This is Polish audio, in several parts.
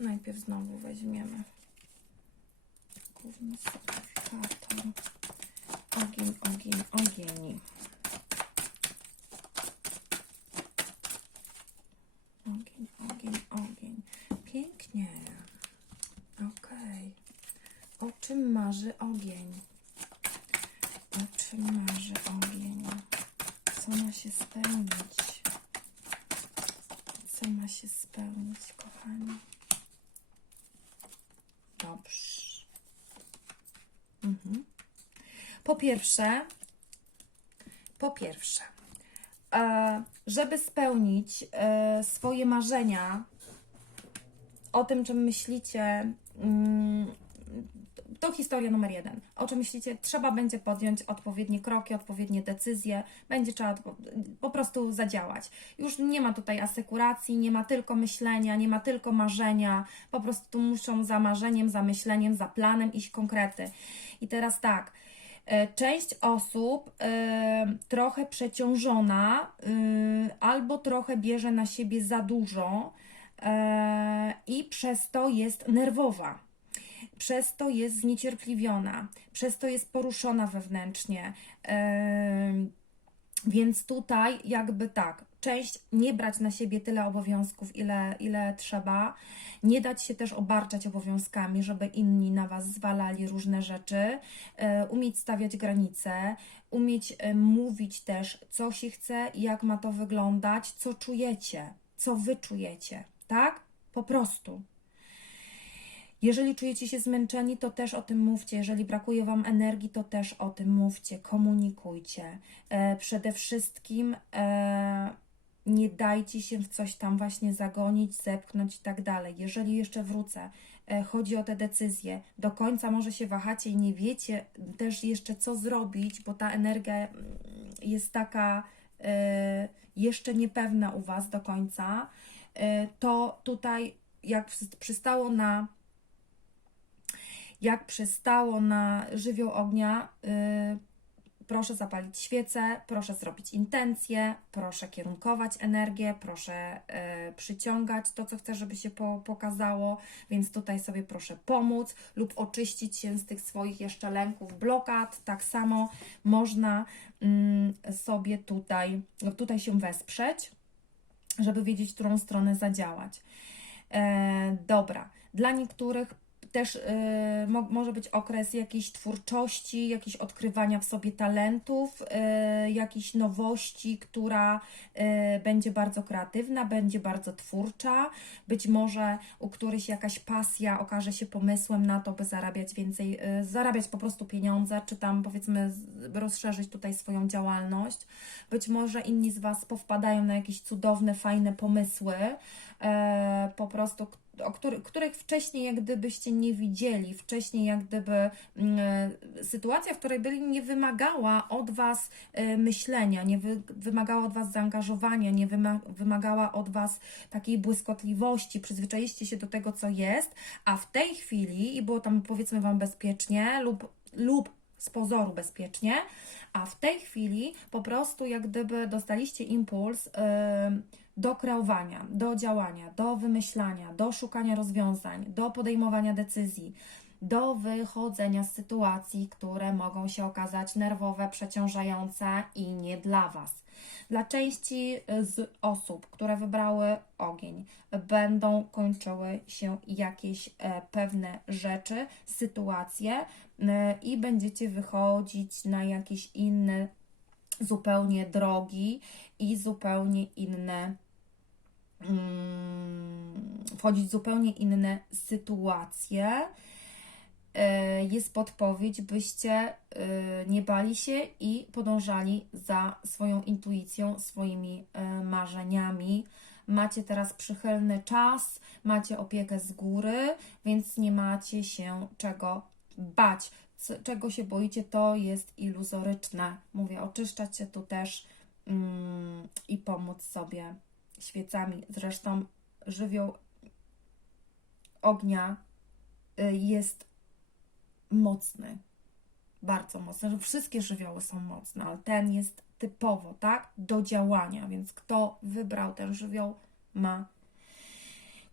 Najpierw znowu weźmiemy główny certyfikator. Ogień, ogień, ogień. Ogień, ogień, ogień. Pięknie. Okej. O czym marzy ogień? O czym marzy ogień? Co ma się spełnić? Co ma się spełnić, kochani? Dobrze. Mhm. Po pierwsze, po pierwsze, e, żeby spełnić e, swoje marzenia o tym, czym myślicie, mm, to historia numer jeden. O czym myślicie, trzeba będzie podjąć odpowiednie kroki, odpowiednie decyzje, będzie trzeba po, prostu zadziałać. Już nie ma tutaj asekuracji, nie ma tylko myślenia, nie ma tylko marzenia, po prostu muszą za marzeniem, za myśleniem, za planem iść konkrety. I teraz tak, część osób e, trochę przeciążona y, albo trochę bierze na siebie za dużo e, i przez to jest nerwowa. Przez to jest zniecierpliwiona, przez to jest poruszona wewnętrznie. Więc tutaj jakby tak, część nie brać na siebie tyle obowiązków, ile, ile trzeba, nie dać się też obarczać obowiązkami, żeby inni na Was zwalali różne rzeczy, e, umieć stawiać granice, umieć e, mówić też, co się chce, jak ma to wyglądać, co czujecie, co Wy czujecie, tak? Po prostu. Jeżeli czujecie się zmęczeni, to też o tym mówcie. Jeżeli brakuje Wam energii, to też o tym mówcie, komunikujcie. E, przede wszystkim e, nie dajcie się w coś tam właśnie zagonić, zepchnąć i tak dalej. Jeżeli jeszcze wrócę, e, chodzi o te decyzje, do końca może się wahacie i nie wiecie też jeszcze co zrobić, bo ta energia mm, jest taka e, jeszcze niepewna u Was do końca, e, to tutaj jak przy- przystało na jak przystało na żywioł ognia, proszę zapalić świecę, proszę zrobić intencję, proszę kierunkować energię, proszę y, przyciągać to, co chcesz, żeby się po, pokazało, więc tutaj sobie proszę pomóc lub oczyścić się z tych swoich jeszcze lęków, blokad. Tak samo można mm, sobie tutaj, tutaj się wesprzeć, żeby wiedzieć, którą stronę zadziałać. E, dobra, dla niektórych też y, mo, może być okres jakiejś twórczości, jakieś odkrywania w sobie talentów, y, jakiejś nowości, która y, będzie bardzo kreatywna, będzie bardzo twórcza. Być może u któryś jakaś pasja okaże się pomysłem na to, by zarabiać więcej, y, zarabiać po prostu pieniądze, czy tam powiedzmy rozszerzyć tutaj swoją działalność. Być może inni z Was powpadają na jakieś cudowne, fajne pomysły, e, po prostu, o który, których wcześniej jak gdybyście nie widzieli, wcześniej jak gdyby mm, e, sytuacja, w której byli, nie wymagała od Was e, myślenia, nie wy, wymagała od Was zaangażowania, nie wyma, wymagała od Was takiej błyskotliwości, przyzwyczailiście się do tego, co jest, a w tej chwili, i było tam powiedzmy Wam bezpiecznie lub, lub z pozoru bezpiecznie, a w tej chwili po prostu jak gdyby dostaliście impuls do kreowania, do działania, do wymyślania, do szukania rozwiązań, do podejmowania decyzji, do wychodzenia z sytuacji, które mogą się okazać nerwowe, przeciążające i nie dla Was. Dla części z osób, które wybrały ogień, będą kończyły się jakieś e, pewne rzeczy, sytuacje e, i będziecie wychodzić na jakieś inne zupełnie drogi i zupełnie inne wchodzić w zupełnie inne sytuacje. E, Jest podpowiedź, byście e, nie bali się i podążali za swoją intuicją, swoimi e, marzeniami. Macie teraz przychylny czas, macie opiekę z góry, więc nie macie się czego bać. Czego się boicie, to jest iluzoryczne. Mówię, oczyszczać się tu też mm, i pomóc sobie świecami. Zresztą żywioł ognia y, jest mocny, bardzo mocny. Wszystkie żywioły są mocne, ale ten jest typowo, tak, do działania, więc kto wybrał ten żywioł, ma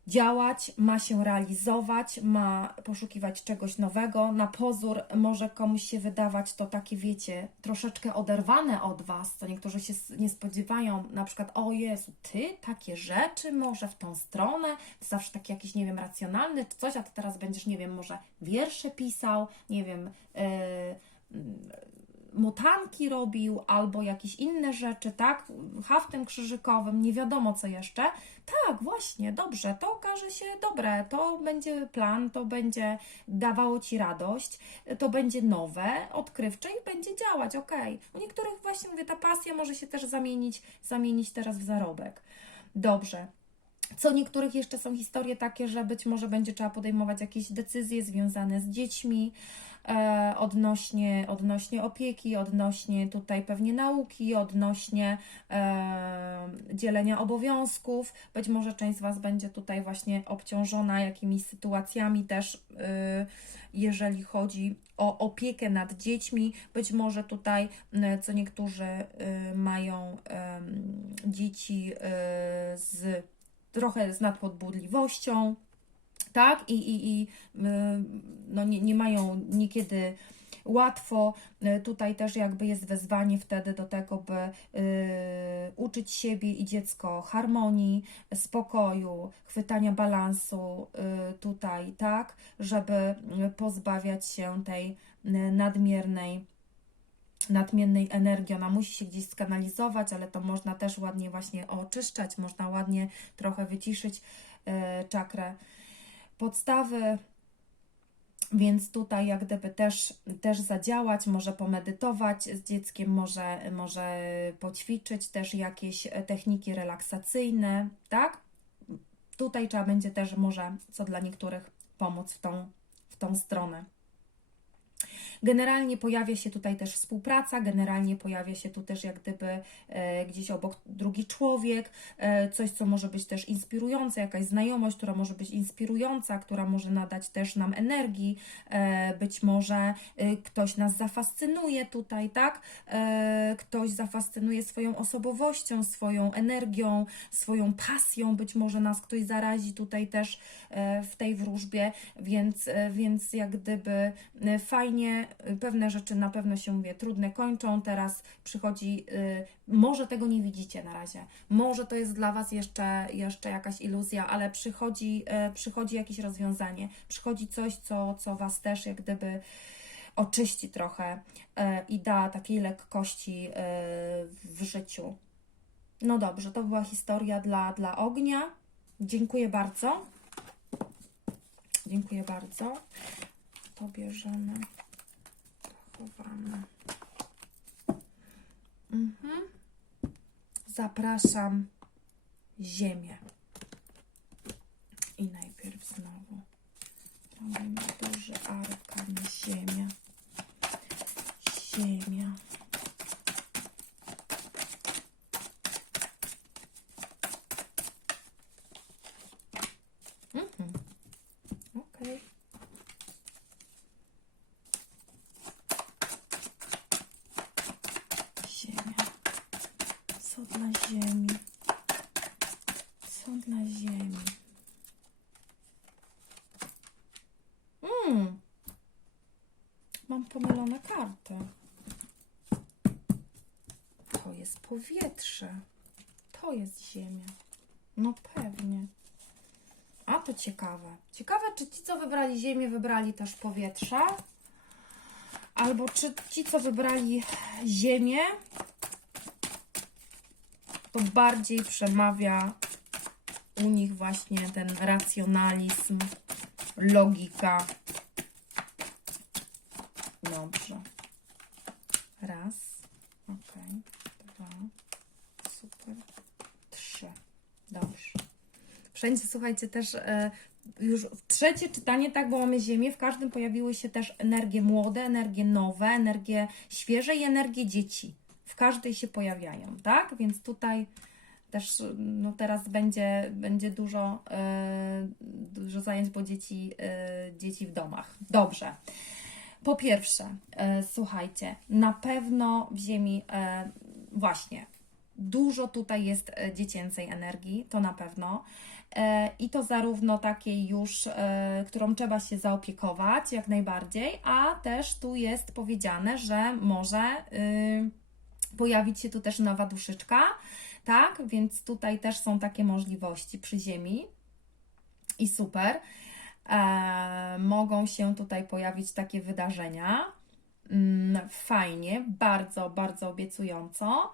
działać, ma się realizować, ma poszukiwać czegoś nowego. Na pozór może komuś się wydawać to takie, wiecie, troszeczkę oderwane od Was, co niektórzy się nie spodziewają, na przykład, o Jezu, Ty takie rzeczy, może w tą stronę, Ty zawsze taki jakiś, nie wiem, racjonalny czy coś, a Ty teraz będziesz, nie wiem, może wiersze pisał, nie wiem, yy, motanki robił albo jakieś inne rzeczy, tak? Haftem krzyżykowym, nie wiadomo co jeszcze. Tak, właśnie, dobrze, to okaże się dobre, to będzie plan, to będzie dawało Ci radość, to będzie nowe, odkrywcze i będzie działać, ok. U niektórych właśnie, mówię, ta pasja może się też zamienić, zamienić teraz w zarobek. Dobrze. Co niektórych jeszcze są historie takie, że być może będzie trzeba podejmować jakieś decyzje związane z dziećmi, e, odnośnie, odnośnie opieki, odnośnie tutaj pewnie nauki, odnośnie e, dzielenia obowiązków. Być może część z Was będzie tutaj właśnie obciążona jakimiś sytuacjami też, e, jeżeli chodzi o opiekę nad dziećmi. Być może tutaj, m, co niektórzy e, mają em, dzieci e, z trochę z nadpodbudliwością, tak? I, i, i y, no nie, nie mają niekiedy łatwo. Y, Tutaj też jakby jest wezwanie wtedy do tego, by y, uczyć siebie i dziecko harmonii, spokoju, chwytania balansu tutaj, tak? Żeby pozbawiać się tej nadmiernej nadmiernej energii, ona musi się gdzieś skanalizować, ale to można też ładnie właśnie oczyszczać, można ładnie trochę wyciszyć e, czakrę podstawy, więc tutaj jak gdyby też, też zadziałać, może pomedytować z dzieckiem, może, może poćwiczyć też jakieś techniki relaksacyjne, tak? Tutaj trzeba będzie też może, co dla niektórych, pomóc w tą, w tą stronę. Generalnie pojawia się tutaj też współpraca, generalnie pojawia się tu też jak gdyby e, gdzieś obok drugi człowiek, e, coś co może być też inspirujące, jakaś znajomość, która może być inspirująca, która może nadać też nam energii, e, być może ktoś nas zafascynuje tutaj, tak? Ktoś zafascynuje swoją osobowością, swoją energią, swoją pasją, być może nas ktoś zarazi tutaj też w tej wróżbie, więc, więc jak gdyby fajnie, e, pewne rzeczy na pewno się mówię, trudne kończą, teraz przychodzi, y, może tego nie widzicie na razie, może to jest dla Was jeszcze, jeszcze jakaś iluzja, ale przychodzi, e, przychodzi jakieś rozwiązanie, przychodzi coś, co, co Was też jak gdyby oczyści trochę e, i da takiej lekkości w życiu. No dobrze, to była historia dla, dla ognia. Dziękuję bardzo. Dziękuję bardzo. To bierzemy, chowamy. Mhm. Zapraszam Ziemię. I najpierw znowu robimy duży arkan Ziemia. Ziemia. Mhm. Okej. Ziemia. Co dla Ziemi? Co dla Ziemi? Mm. Mam pomylone karty. To jest powietrze. To jest Ziemia. No pewnie. A to ciekawe. Ciekawe, czy ci, co wybrali Ziemię, wybrali też powietrze? Albo czy ci, co wybrali Ziemię, to bardziej przemawia u nich właśnie ten racjonalizm, logika. Dobrze. Super. Trzy. Dobrze. Wszędzie, słuchajcie, też e, już trzecie czytanie, tak, bo mamy Ziemię, w każdym pojawiły się też energie młode, energie nowe, energie świeże i energie dzieci. W każdej się pojawiają, tak? Więc tutaj też no teraz będzie, będzie dużo, e, dużo zajęć, bo dzieci, e, dzieci w domach. Dobrze. Po pierwsze, e, słuchajcie, na pewno w Ziemi właśnie dużo tutaj jest e, dziecięcej energii, to na pewno. E, I to zarówno takiej już, e, którą trzeba się zaopiekować jak najbardziej, a też tu jest powiedziane, że może y, pojawić się tu też nowa duszyczka, tak? Więc tutaj też są takie możliwości przy Ziemi i super. Mogą się tutaj pojawić takie wydarzenia. Mm, fajnie, bardzo, bardzo obiecująco.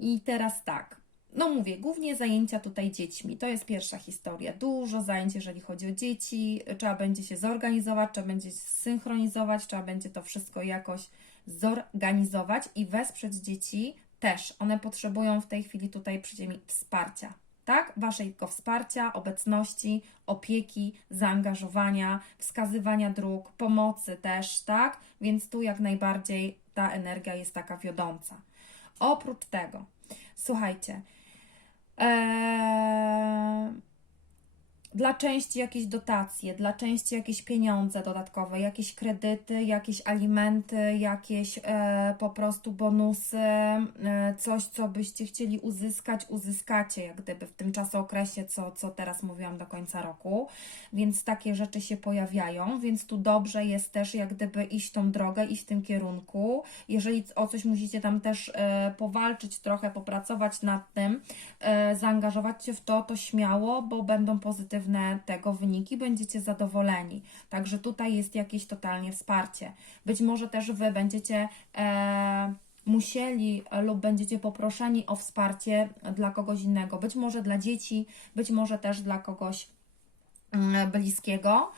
I teraz tak. No mówię, głównie zajęcia tutaj dziećmi. To jest pierwsza historia. Dużo zajęć, jeżeli chodzi o dzieci. Trzeba będzie się zorganizować, trzeba będzie synchronizować, trzeba będzie to wszystko jakoś zorganizować i wesprzeć dzieci też. One potrzebują w tej chwili tutaj przy ziemi wsparcia. Tak? Waszego wsparcia, obecności, opieki, zaangażowania, wskazywania dróg, pomocy też, tak? Więc tu jak najbardziej ta energia jest taka wiodąca. Oprócz tego, słuchajcie, Eee, dla części jakieś dotacje, dla części jakieś pieniądze dodatkowe, jakieś kredyty, jakieś alimenty, jakieś e, po prostu bonusy, e, coś, co byście chcieli uzyskać, uzyskacie jak gdyby w tym czasookresie, co, co teraz mówiłam do końca roku, więc takie rzeczy się pojawiają, więc tu dobrze jest też jak gdyby iść tą drogę, iść w tym kierunku. Jeżeli o coś musicie tam też e, powalczyć trochę, popracować nad tym, e, zaangażować się w to, to śmiało, bo będą pozytywne tego wyniki, będziecie zadowoleni. Także tutaj jest jakieś totalnie wsparcie. Być może też Wy będziecie e, musieli lub będziecie poproszeni o wsparcie dla kogoś innego. Być może dla dzieci, być może też dla kogoś mm, bliskiego.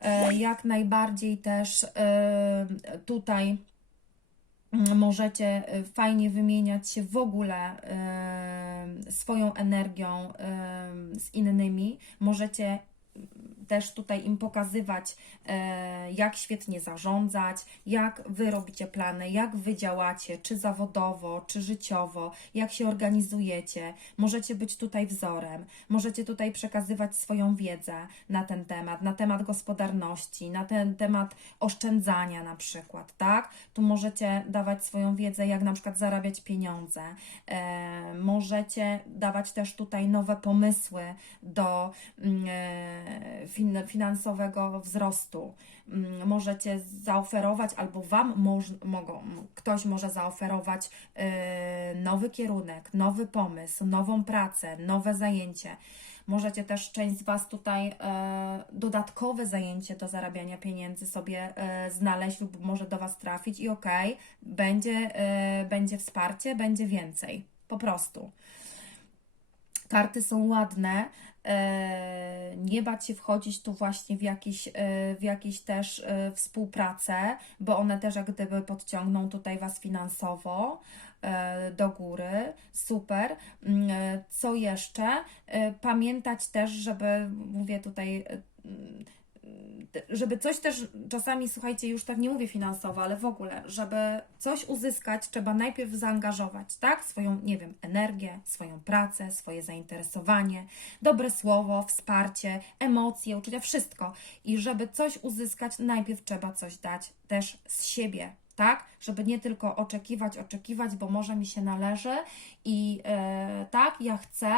E, jak najbardziej też e, tutaj możecie e, fajnie wymieniać się w ogóle swoją energią z innymi. Możecie też tutaj im pokazywać, e, jak świetnie zarządzać, jak wy robicie plany, jak wy działacie, czy zawodowo, czy życiowo, jak się organizujecie. Możecie być tutaj wzorem, możecie tutaj przekazywać swoją wiedzę na ten temat, na temat gospodarności, na ten temat oszczędzania na przykład, tak? Tu możecie dawać swoją wiedzę, jak na przykład zarabiać pieniądze. E, możecie dawać też tutaj nowe pomysły do mm, e, finansowego wzrostu. Mm, możecie zaoferować, albo Wam moż, mogą, ktoś może zaoferować yy, nowy kierunek, nowy pomysł, nową pracę, nowe zajęcie. Możecie też część z Was tutaj e, dodatkowe zajęcie do zarabiania pieniędzy sobie e, znaleźć lub może do Was trafić i ok, będzie, e, będzie wsparcie, będzie więcej. Po prostu. Karty są ładne, nie bać się wchodzić tu właśnie w jakieś, e, w jakieś też e, współpracę, bo one też jak gdyby podciągną tutaj Was finansowo do góry. Super. Mm, co jeszcze? Pamiętać też, żeby, mówię tutaj żeby coś też czasami, słuchajcie, już tak nie mówię finansowo, ale w ogóle, żeby coś uzyskać, trzeba najpierw zaangażować, tak? Swoją, nie wiem, energię, swoją pracę, swoje zainteresowanie, dobre słowo, wsparcie, emocje, uczucia, wszystko. I żeby coś uzyskać, najpierw trzeba coś dać też z siebie, tak? Żeby nie tylko oczekiwać, oczekiwać, bo może mi się należy i e, tak, ja chcę,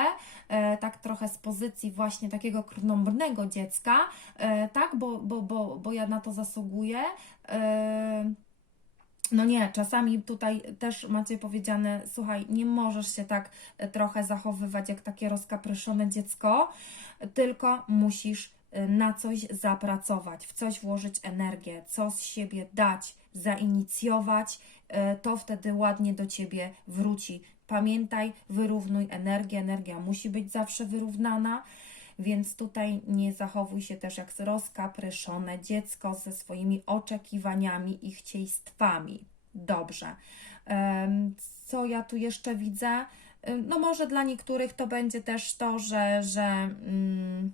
e, tak trochę z pozycji właśnie takiego krnąbrnego dziecka, e, tak, bo, bo, bo, bo ja na to zasługuję. E, no nie, czasami tutaj też macie powiedziane, słuchaj, nie możesz się tak e, trochę zachowywać jak takie rozkapryszone dziecko, tylko musisz e, na coś zapracować, w coś włożyć energię, co z siebie dać, zainicjować, e, to wtedy ładnie do ciebie wróci. Pamiętaj, wyrównuj energię. Energia musi być zawsze wyrównana, więc tutaj nie zachowuj się też jak rozkapryszone dziecko ze swoimi oczekiwaniami i chcieństwami. Dobrze. Co ja tu jeszcze widzę? No może dla niektórych to będzie też to, że, że mm,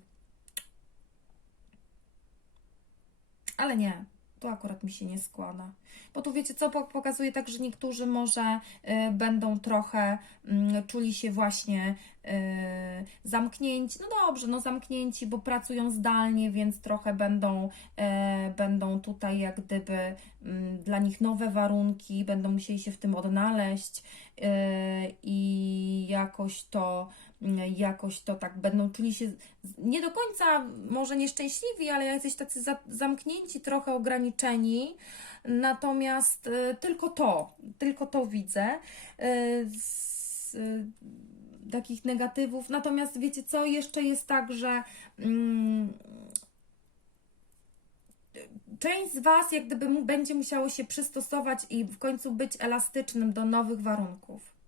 ale nie, to akurat mi się nie składa. Bo tu wiecie, co pokazuje tak, że niektórzy może y, będą trochę y, czuli się właśnie y, zamknięci. No dobrze, no zamknięci, bo pracują zdalnie, więc trochę będą, y, będą tutaj jak gdyby y, dla nich nowe warunki, będą musieli się w tym odnaleźć y, i jakoś to mm, jakoś to tak będą czuli się nie do końca może nieszczęśliwi, ale jacyś tacy za, zamknięci, trochę ograniczeni. Natomiast y, tylko to, tylko to widzę. Y, z, y, takich negatywów. Natomiast wiecie co, jeszcze jest tak, że mm, część z Was jak gdyby będzie musiało się przystosować i w końcu być elastycznym do nowych warunków.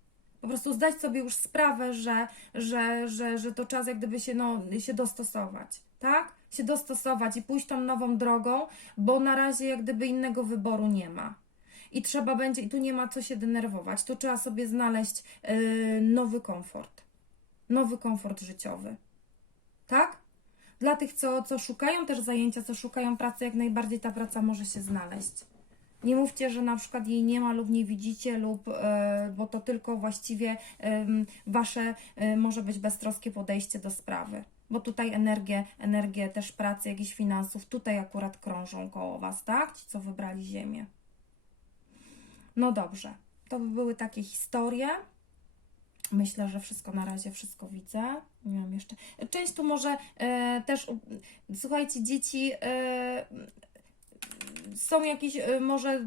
Po prostu zdać sobie już sprawę, że, że, że, że to czas jak gdyby się, no, się dostosować, tak? Się dostosować i pójść tą nową drogą, bo na razie jak gdyby innego wyboru nie ma. I trzeba będzie, i tu nie ma co się denerwować, tu trzeba sobie znaleźć yy, nowy komfort. Nowy komfort życiowy. Tak? Dla tych, co, co szukają też zajęcia, co szukają pracy, jak najbardziej ta praca może się znaleźć. Nie mówcie, że na przykład jej nie ma lub nie widzicie, lub e, bo to tylko właściwie wasze e, może być beztroskie podejście do sprawy. Bo tutaj energię, energię też pracy, jakichś finansów, tutaj akurat krążą koło was, tak? Ci, co wybrali ziemię. No dobrze, to by były takie historie. Myślę, że wszystko na razie, wszystko widzę. Nie mam jeszcze. Część tu może e, też, słuchajcie, dzieci. E, są jakieś, e, może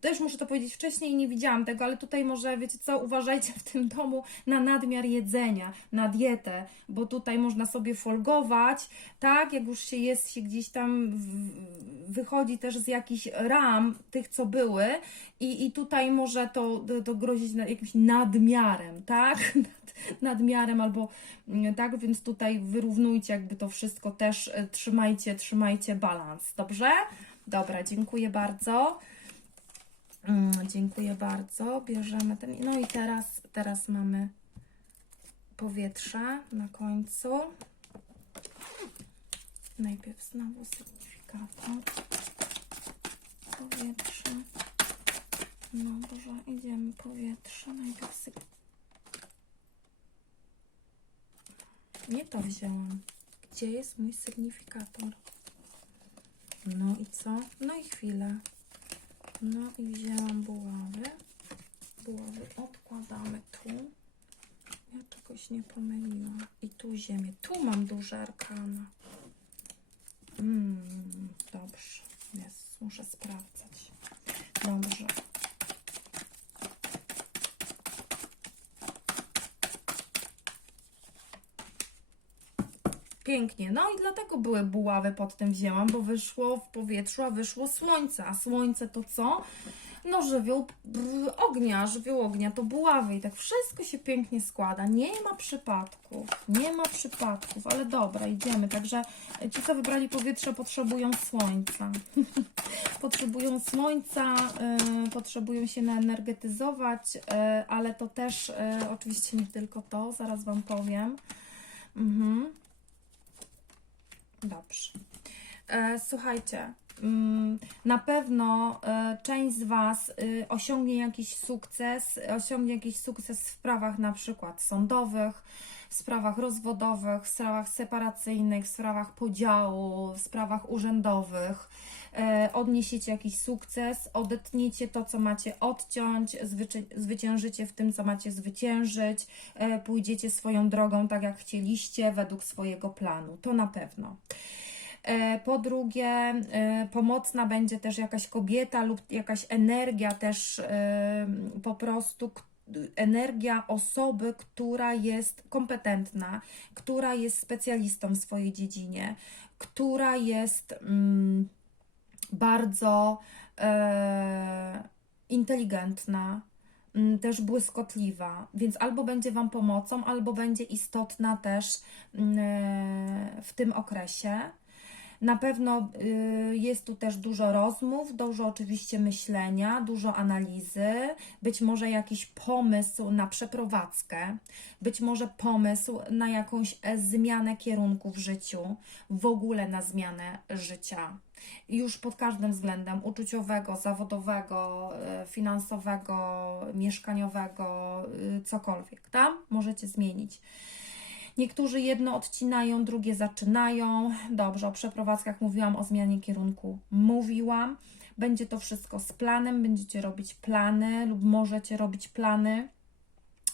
też muszę to powiedzieć wcześniej, nie widziałam tego, ale tutaj może, wiecie co, uważajcie w tym domu na nadmiar jedzenia, na dietę, bo tutaj można sobie folgować, tak, jak już się jest się gdzieś tam, wychodzi też z jakichś ram tych, co były i, i tutaj może to, to, grozić jakimś nadmiarem, tak, Nad, nadmiarem albo mm, tak, więc tutaj wyrównujcie jakby to wszystko też, e, trzymajcie, trzymajcie balans, dobrze? Dobra, dziękuję bardzo. Mm, dziękuję bardzo. Bierzemy ten. No i teraz, teraz mamy powietrze na końcu. Najpierw znowu sygnifikator. Powietrze. Dobrze, idziemy powietrze. Najpierw. Nie to wzięłam. Gdzie jest mój sygnifikator? No i co? No i chwilę. No i wzięłam buławy. Buławy odkładamy tu. Ja czegoś nie pomyliłam. I tu ziemię. Tu mam duże arkana. Mm, dobrze. Jest, muszę sprawdzać. Dobrze. Pięknie. No i dlatego były buławy pod tym wzięłam, bo wyszło w powietrzu, a wyszło słońce. A słońce to co? No żywioł brr, ognia, żywioł ognia to buławy i tak wszystko się pięknie składa. Nie ma przypadków, nie ma przypadków, ale dobra, idziemy. Także ci, co wybrali powietrze, potrzebują słońca. potrzebują słońca, y, potrzebują się naenergetyzować, y, ale to też y, oczywiście nie tylko to, zaraz Wam powiem. Mhm. Dobrze. E, Słuchajcie, mm, na pewno e, część z Was y, osiągnie jakiś sukces, osiągnie jakiś sukces w sprawach na przykład sądowych, w sprawach rozwodowych, w sprawach separacyjnych, w sprawach podziału, w sprawach urzędowych. E, Odniesiecie jakiś sukces, odetniecie to, co macie odciąć, zwyciężycie w tym, co macie zwyciężyć, e, pójdziecie swoją drogą tak, jak chcieliście, według swojego planu. To na pewno. E, Po drugie, pomocna będzie też jakaś kobieta lub jakaś energia też po prostu energia osoby, która jest kompetentna, która jest specjalistą w swojej dziedzinie, która jest mm, bardzo e, inteligentna, mm, też błyskotliwa, więc albo będzie Wam pomocą, albo będzie istotna też mm, e, w tym okresie. Na pewno y, jest tu też dużo rozmów, dużo oczywiście myślenia, dużo analizy, być może jakiś pomysł na przeprowadzkę, być może pomysł na jakąś e, zmianę kierunku w życiu, w ogóle na zmianę życia. Już pod każdym względem uczuciowego, zawodowego, e, finansowego, mieszkaniowego, y, cokolwiek, tam możecie zmienić. Niektórzy jedno odcinają, drugie zaczynają. Dobrze, o przeprowadzkach mówiłam, o zmianie kierunku mówiłam. Będzie to wszystko z planem, będziecie robić plany lub możecie robić plany.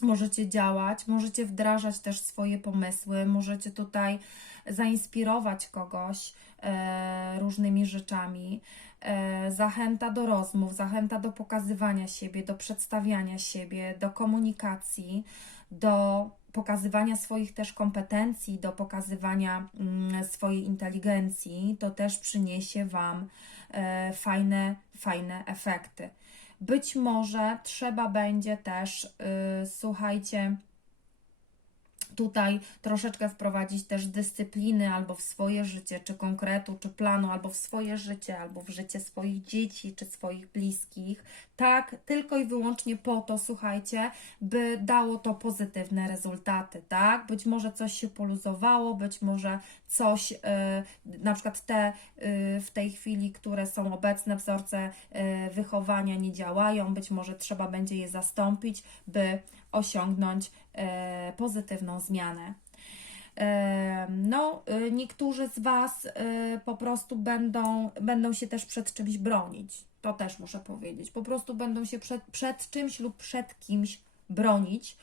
możecie działać, możecie wdrażać też swoje pomysły, możecie tutaj zainspirować kogoś e, różnymi rzeczami. E, zachęta do rozmów, zachęta do pokazywania siebie, do przedstawiania siebie, do komunikacji, do pokazywania swoich też kompetencji, do pokazywania mm, swojej inteligencji. To też przyniesie Wam e, fajne, fajne efekty. Być może trzeba będzie też, y, słuchajcie, tutaj troszeczkę wprowadzić też dyscypliny albo w swoje życie, czy konkretu, czy planu, albo w swoje życie, albo w życie swoich dzieci, czy swoich bliskich. Tak, tylko i wyłącznie po to, słuchajcie, by dało to pozytywne rezultaty, tak? Być może coś się poluzowało, być może coś, y, na przykład te y, w tej chwili, które są obecne wzorce y, wychowania nie działają, być może trzeba będzie je zastąpić, by osiągnąć e, pozytywną zmianę. E, No, y, niektórzy z Was po prostu będą, będą się też przed czymś bronić. To też muszę powiedzieć. Po prostu będą się przed, przed czymś lub przed kimś bronić.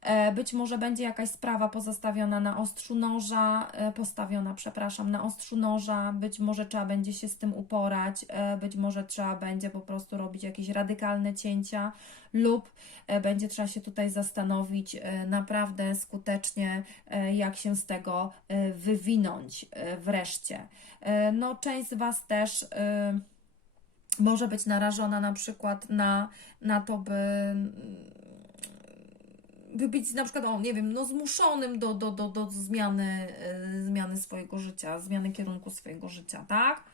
E, Być może będzie jakaś sprawa pozostawiona na ostrzu noża, e, postawiona, przepraszam, na ostrzu noża, być może trzeba będzie się z tym uporać, e, być może trzeba będzie po prostu robić jakieś radykalne cięcia, lub będzie trzeba się tutaj zastanowić naprawdę skutecznie, jak się z tego wywinąć wreszcie. No, część z Was też może być narażona na przykład na, na to, by by być na przykład, o nie wiem, no zmuszonym do, do, do, do zmiany, e, zmiany swojego życia, zmiany kierunku swojego życia, tak?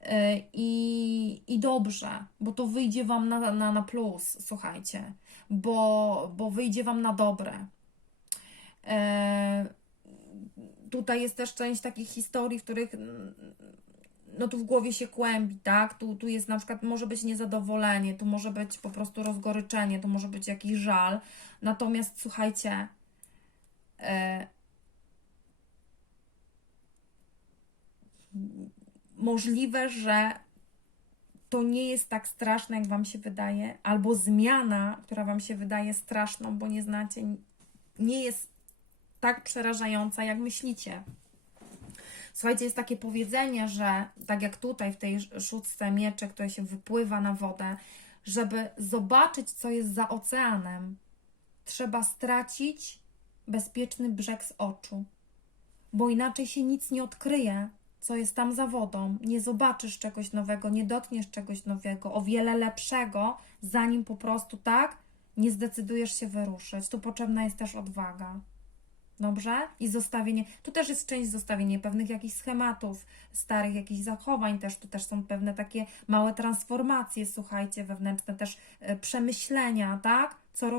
E, I, I dobrze, bo to wyjdzie Wam na, na, na plus, słuchajcie, bo, bo wyjdzie Wam na dobre. E, tutaj jest też część takich historii, w których no tu w głowie się kłębi, tak? Tu, tu jest na przykład, może być niezadowolenie, tu może być po prostu rozgoryczenie, tu może być jakiś żal. Natomiast słuchajcie, e, możliwe, że to nie jest tak straszne, jak Wam się wydaje, albo zmiana, która Wam się wydaje straszną, bo nie znacie, nie jest tak przerażająca, jak myślicie. Słuchajcie, jest takie powiedzenie, że tak jak tutaj w tej szóstce mieczy, które się wypływa na wodę, żeby zobaczyć, co jest za oceanem, trzeba stracić bezpieczny brzeg z oczu, bo inaczej się nic nie odkryje, co jest tam za wodą. Nie zobaczysz czegoś nowego, nie dotkniesz czegoś nowego, o wiele lepszego, zanim po prostu tak nie zdecydujesz się wyruszyć. Tu potrzebna jest też odwaga. Dobrze? I zostawienie, tu też jest część zostawienia pewnych jakichś schematów, starych jakichś zachowań też, tu też są pewne takie małe transformacje, słuchajcie, wewnętrzne też e, przemyślenia, tak? Co